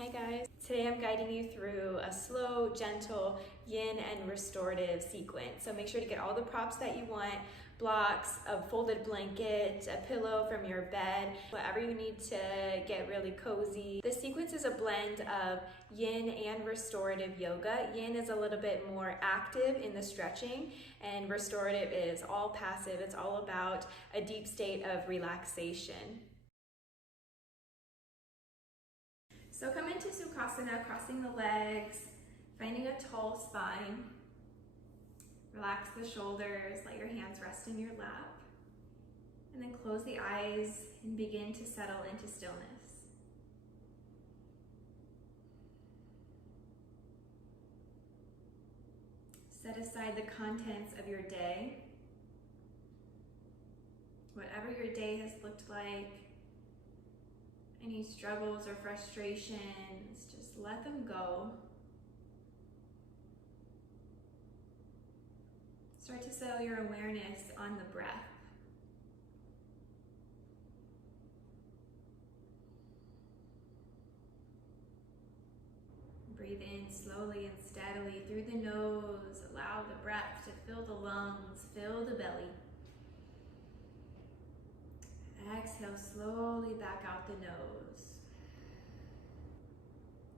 Hi guys, today I'm guiding you through a slow, gentle, yin and restorative sequence. So make sure to get all the props that you want, blocks, a folded blanket, a pillow from your bed, whatever you need to get really cozy. This sequence is a blend of yin and restorative yoga. Yin is a little bit more active in the stretching, and restorative is all passive. It's all about a deep state of relaxation. So come into Sukhasana, crossing the legs, finding a tall spine. Relax the shoulders, let your hands rest in your lap. And then close the eyes and begin to settle into stillness. Set aside the contents of your day. Whatever your day has looked like, any struggles or frustrations, just let them go. Start to settle your awareness on the breath. Breathe in slowly and steadily through the nose. Allow the breath to fill the lungs, fill the belly. Exhale slowly back out the nose.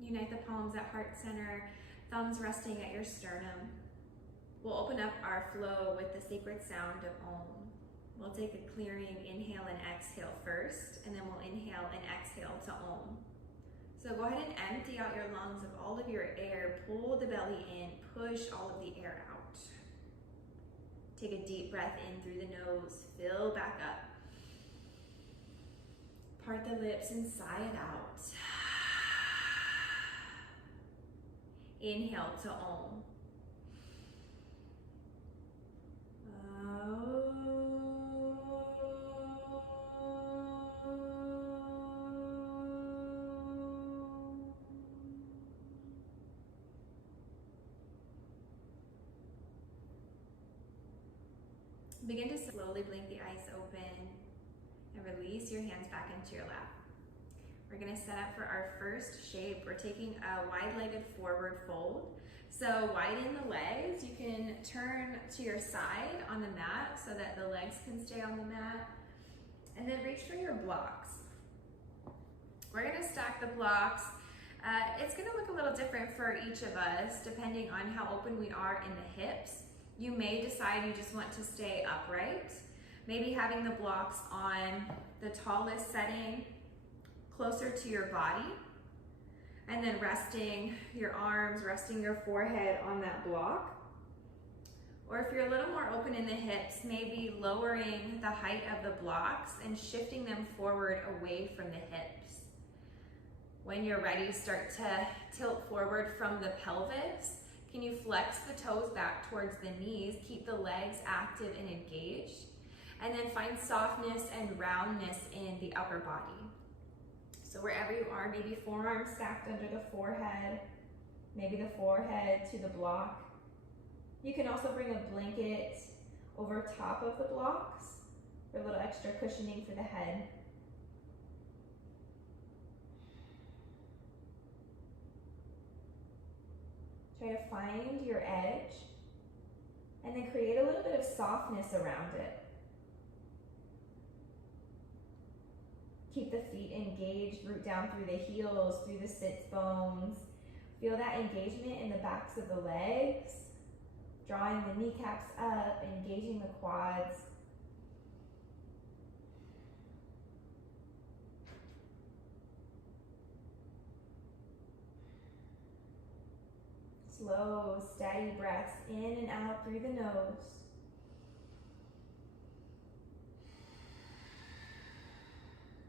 Unite the palms at heart center, thumbs resting at your sternum. We'll open up our flow with the sacred sound of Om. We'll take a clearing inhale and exhale first, and then we'll inhale and exhale to Om. So go ahead and empty out your lungs of all of your air. Pull the belly in, push all of the air out. Take a deep breath in through the nose, fill back up. Part the lips and sigh it out. Inhale to Om. Begin to slowly blink the eyes open and release your hands back into your lap. We're gonna set up for our first shape. We're taking a wide-legged forward fold. So widen the legs. You can turn to your side on the mat so that the legs can stay on the mat. And then reach for your blocks. We're gonna stack the blocks. It's gonna look a little different for each of us depending on how open we are in the hips. You may decide you just want to stay upright. Maybe having the blocks on the tallest setting closer to your body, and then resting your arms, resting your forehead on that block. Or if you're a little more open in the hips, maybe lowering the height of the blocks and shifting them forward away from the hips. When you're ready, start to tilt forward from the pelvis. Can you flex the toes back towards the knees? Keep the legs active and engaged. And then find softness and roundness in the upper body. So wherever you are, maybe forearms stacked under the forehead, maybe the forehead to the block. You can also bring a blanket over top of the blocks for a little extra cushioning for the head. Try to find your edge and then create a little bit of softness around it. Keep the feet engaged, root down through the heels, through the sits bones. Feel that engagement in the backs of the legs, drawing the kneecaps up, engaging the quads. Slow, steady breaths in and out through the nose.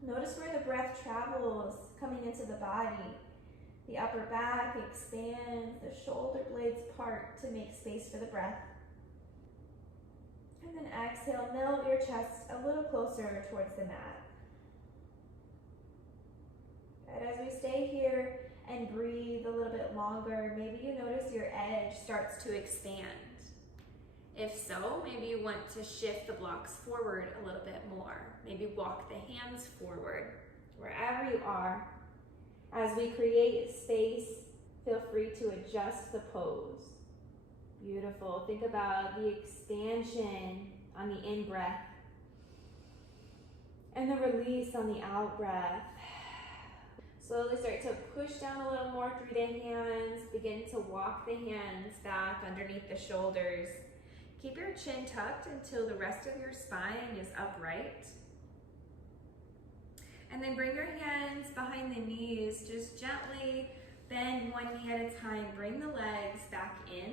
Notice where the breath travels coming into the body. The upper back expands, the shoulder blades part to make space for the breath. And then exhale, melt your chest a little closer towards the mat. And as we stay here and breathe a little bit longer, maybe you notice your edge starts to expand. If so, maybe you want to shift the blocks forward a little bit more. Maybe walk the hands forward, wherever you are. As we create space, feel free to adjust the pose. Beautiful. Think about the expansion on the in-breath and the release on the out-breath. Slowly start to push down a little more through the hands. Begin to walk the hands back underneath the shoulders. Keep your chin tucked until the rest of your spine is upright. And then bring your hands behind the knees. Just gently bend one knee at a time. Bring the legs back in.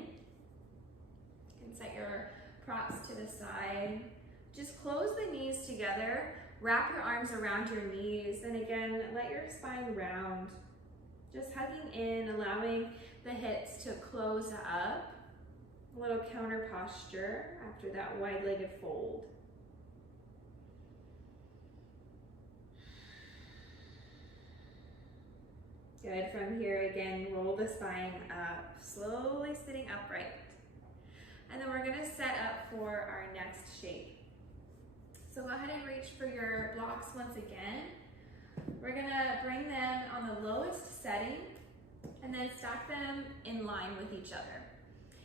You can set your props to the side. Just close the knees together. Wrap your arms around your knees, and again, let your spine round. Just hugging in, allowing the hips to close up. A little counter posture after that wide-legged fold. Good. From here, again, roll the spine up, slowly sitting upright. And then we're gonna set up for our next shape. So go ahead and reach for your blocks once again. We're gonna bring them on the lowest setting and then stack them in line with each other.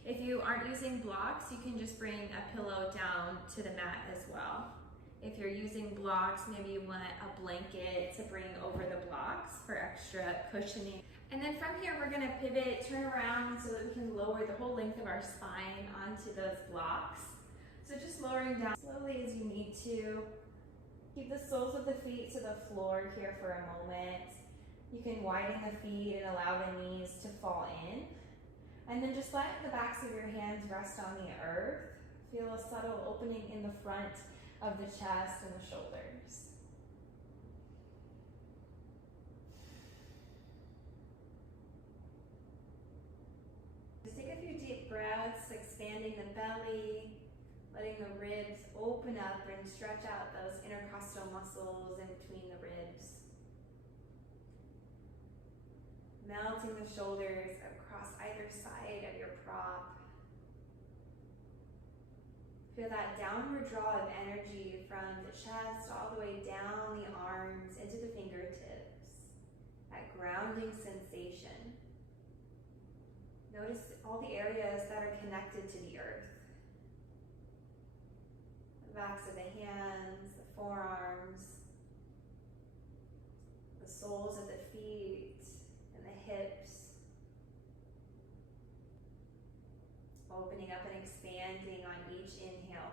If you aren't using blocks, you can just bring a pillow down to the mat as well. If you're using blocks, maybe you want a blanket to bring over the blocks for extra cushioning. And then from here, we're gonna pivot, turn around so that we can lower the whole length of our spine onto those blocks. So just lowering down slowly as you need to. Keep the soles of the feet to the floor here for a moment. You can widen the feet and allow the knees to fall in. And then just let the backs of your hands rest on the earth. Feel a subtle opening in the front of the chest and the shoulders. Just take a few deep breaths, expanding the belly, letting the ribs open up and stretch out those intercostal muscles in between the ribs. Melting the shoulders across either side of your prop. Feel that downward draw of energy from the chest all the way down the arms into the fingertips. That grounding sensation. Notice all the areas that are connected to the earth. The backs of the hands, the forearms, the soles of the feet, and the hips. Opening up and expanding on each inhale.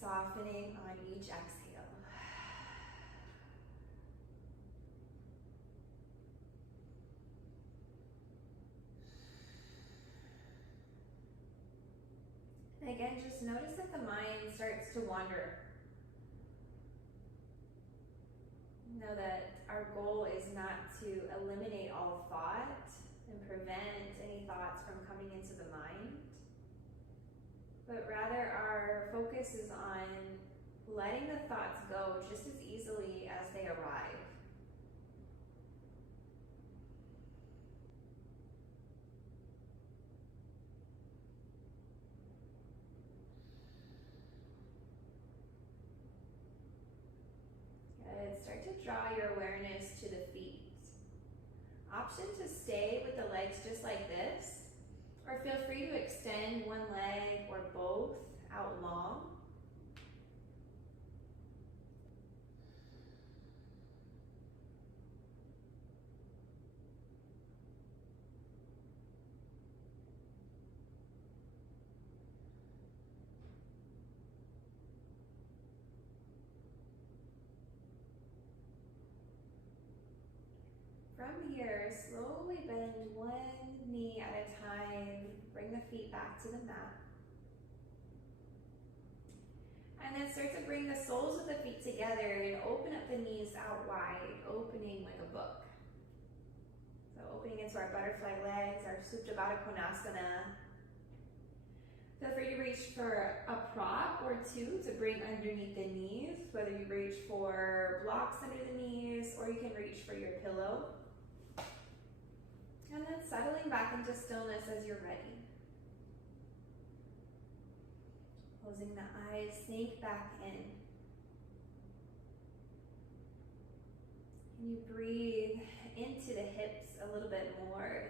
Softening on each exhale. And again, just notice if the mind starts to wander. Know that our goal is not to eliminate all thought and prevent any thoughts from coming into the mind, but rather our focus is on letting the thoughts go just as easily as they arrive. Good. Start to draw your awareness to the feet. Option to stay with the legs just like this, or feel free to extend one leg or both out long. From here, slowly bend one knee at a time. Bring the feet back to the mat. And then start to bring the soles of the feet together and open up the knees out wide, opening like a book. So opening into our butterfly legs, our Supta Baddha Konasana. Feel free to reach for a prop or two to bring underneath the knees, whether you reach for blocks under the knees or you can reach for your pillow. And then settling back into stillness as you're ready. Closing the eyes, sink back in. You breathe into the hips a little bit more.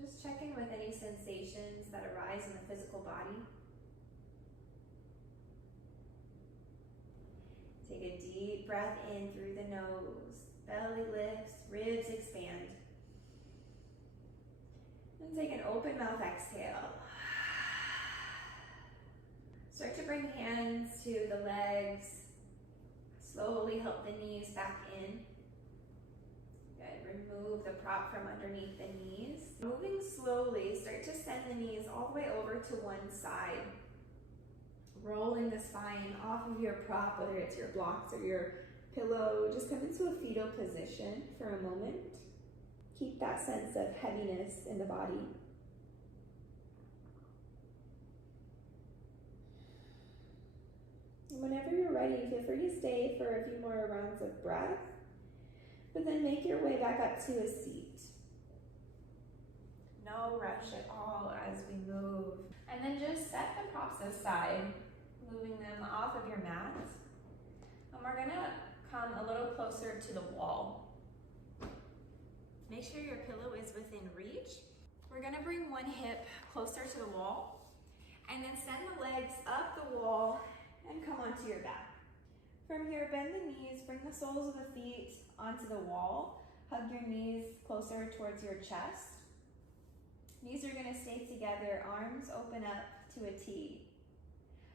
Just check in with any sensations that arise in the physical body. Take a deep breath in through the nose. Belly lifts, ribs expand. And take an open mouth exhale. Start to bring hands to the legs. Slowly help the knees back in. Good. Remove the prop from underneath the knees. Moving slowly, start to send the knees all the way over to one side. Rolling the spine off of your prop, whether it's your blocks or your pillow. Just come into a fetal position for a moment. Keep that sense of heaviness in the body. And whenever you're ready, feel free to stay for a few more rounds of breath, but then make your way back up to a seat. No rush at all as we move. And then just set the props aside, moving them off of your mat. And we're gonna come a little closer to the wall. Make sure your pillow is within reach. We're gonna bring one hip closer to the wall and then send the legs up the wall and come onto your back. From here, bend the knees, bring the soles of the feet onto the wall. Hug your knees closer towards your chest. Knees are gonna stay together, arms open up to a T.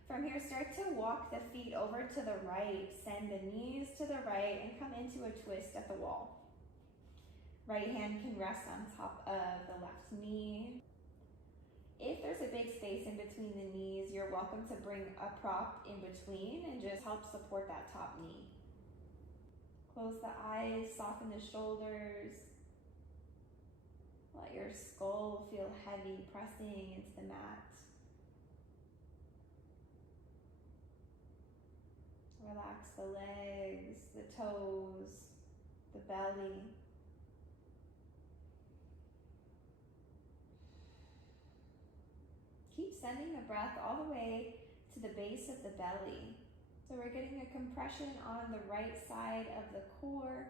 From here, start to walk the feet over to the right. Send the knees to the right and come into a twist at the wall. Right hand can rest on top of the left knee. If there's a big space in between the knees, you're welcome to bring a prop in between and just help support that top knee. Close the eyes, soften the shoulders. Let your skull feel heavy, pressing into the mat. Relax the legs, the toes, the belly. Keep sending the breath all the way to the base of the belly. So we're getting a compression on the right side of the core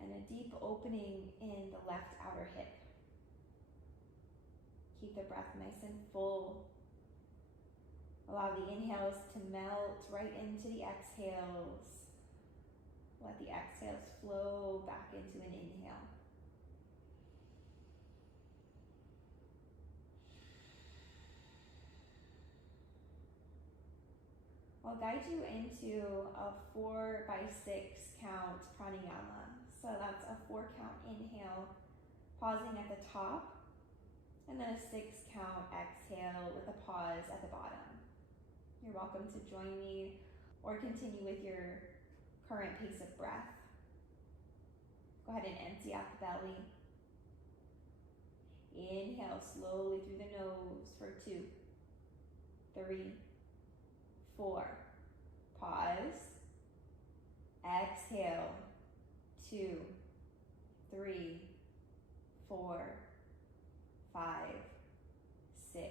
and a deep opening in the left outer hip. Keep the breath nice and full. Allow the inhales to melt right into the exhales. Let the exhales flow back into an inhale. I'll guide you into a 4-by-6 count pranayama. So that's a 4-count inhale, pausing at the top, and then a 6-count exhale with a pause at the bottom. You're welcome to join me or continue with your current pace of breath. Go ahead and empty out the belly. Inhale slowly through the nose for 2, 3, 4. Pause. Exhale. 2, 3, 4, 5, 6.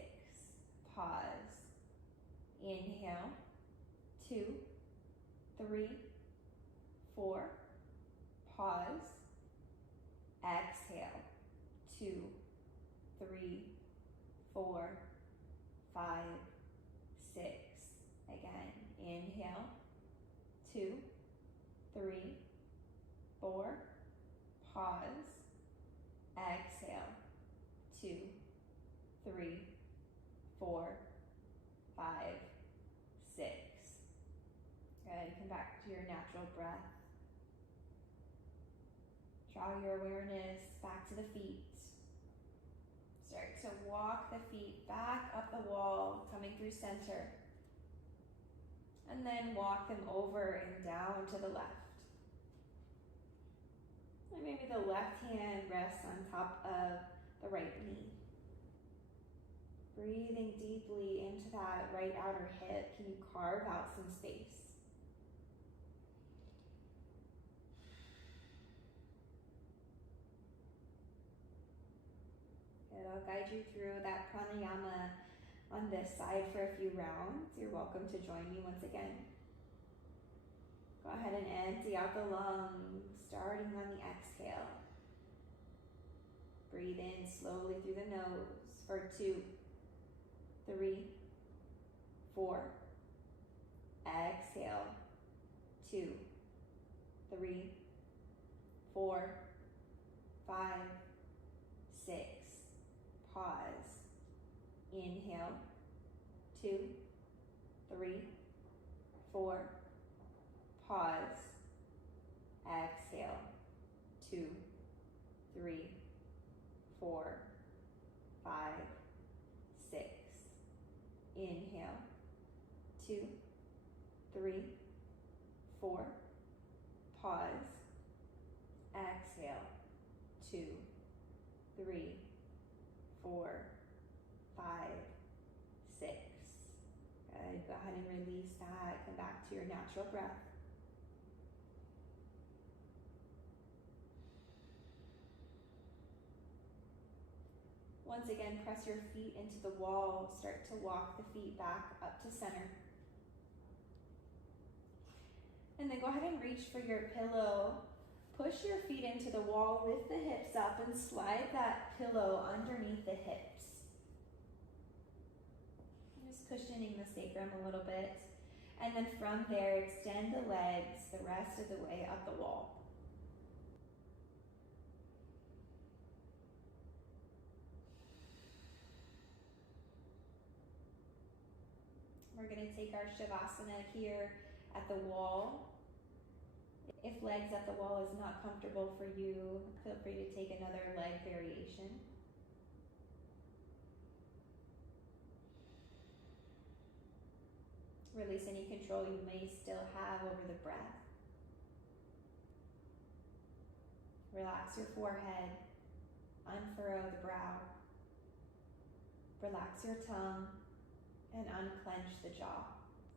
Pause. Inhale. 2, 3, 4. Pause. Exhale. 2, 3, 4, 5, 6. Again, inhale, 2, 3, 4, pause, exhale, 2, 3, 4, 5, 6. Good, come back to your natural breath. Draw your awareness back to the feet. Start to walk the feet back up the wall, coming through center. And then walk them over and down to the left. And maybe the left hand rests on top of the right knee. Breathing deeply into that right outer hip. Can you carve out some space? Good, I'll guide you through that pranayama on this side for a few rounds. You're welcome to join me once again. Empty out the lungs, starting on the exhale. Breathe in slowly through the nose for 2, 3, 4. Exhale. 2, 3, 4, 5, 6. Pause. Inhale. 2, 3, 4. Pause. Exhale. 2, 3, 4, 5, 6. Inhale. 2, 3, 4. Pause. Exhale. 2, 3, 4, 5, 6. Good. Go ahead and release that. Come back to your natural breath. Once again, press your feet into the wall. Start to walk the feet back up to center. And then go ahead and reach for your pillow. Push your feet into the wall, lift the hips up, and slide that pillow underneath the hips. Just cushioning the sacrum a little bit. And then from there, extend the legs the rest of the way up the wall. We're going to take our Shavasana here at the wall. If legs at the wall is not comfortable for you, feel free to take another leg variation. Release any control you may still have over the breath. Relax your forehead, unfurrow the brow. Relax your tongue and unclench the jaw.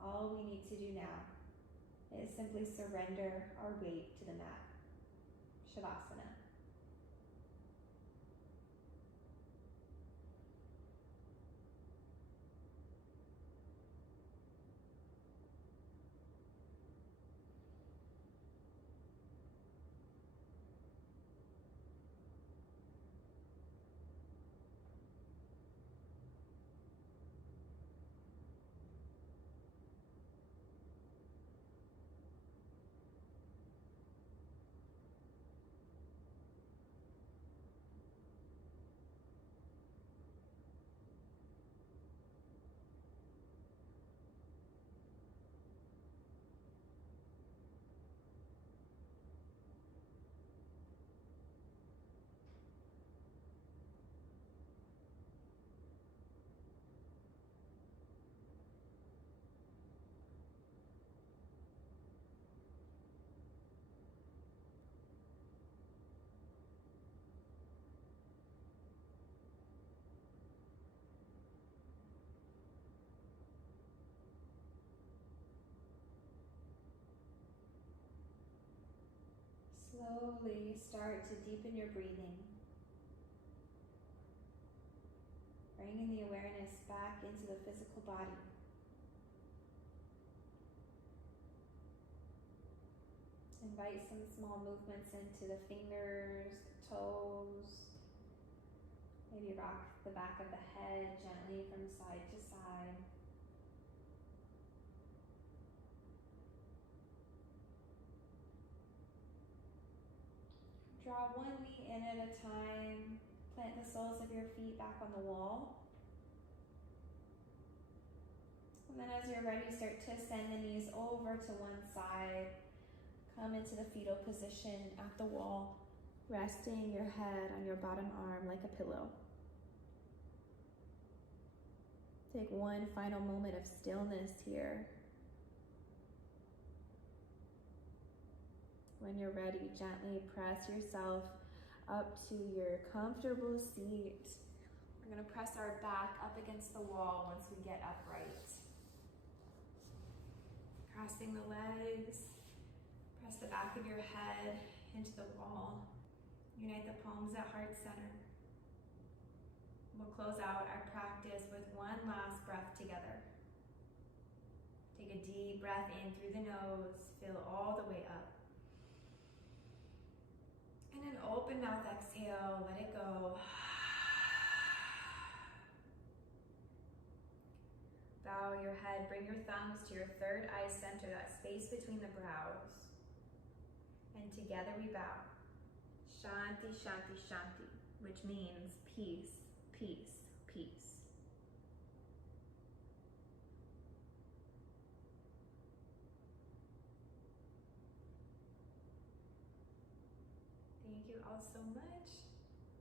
All we need to do now is simply surrender our weight to the mat. Shavasana. Slowly start to deepen your breathing. Bringing the awareness back into the physical body. Invite some small movements into the fingers, the toes. Maybe rock the back of the head gently from side to side. Draw one knee in at a time. Plant the soles of your feet back on the wall. And then as you're ready, start to send the knees over to one side. Come into the fetal position at the wall, resting your head on your bottom arm like a pillow. Take one final moment of stillness here. When you're ready, gently press yourself up to your comfortable seat. We're going to press our back up against the wall once we get upright. Crossing the legs, press the back of your head into the wall. Unite the palms at heart center. We'll close out our practice with one last breath together. Take a deep breath in through the nose, fill all the way up. And open mouth exhale, let it go. Bow your head, bring your thumbs to your third eye center, that space between the brows. And together we bow. Shanti, Shanti, Shanti, which means peace, peace, peace. Thank you all so much.